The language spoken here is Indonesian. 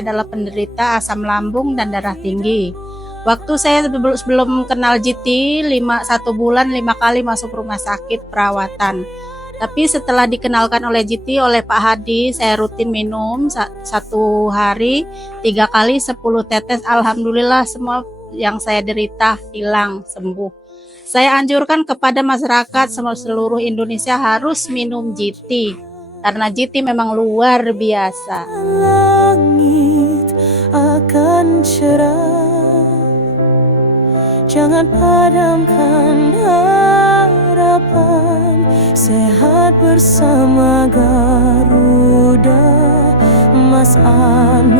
saya adalah penderita asam lambung dan darah tinggi. Waktu saya sebelum kenal GT, 1 bulan 5 kali masuk rumah sakit perawatan. Tapi setelah dikenalkan oleh GT oleh Pak Hadi, saya rutin minum 1 hari 3 kali 10 tetes. Alhamdulillah semua yang saya derita hilang, sembuh. Saya anjurkan kepada masyarakat seluruh Indonesia harus minum GT karena GT memang luar biasa. Langit akan cerah, jangan padamkan harapan. Sehat bersama Garuda, Mas Anugerah.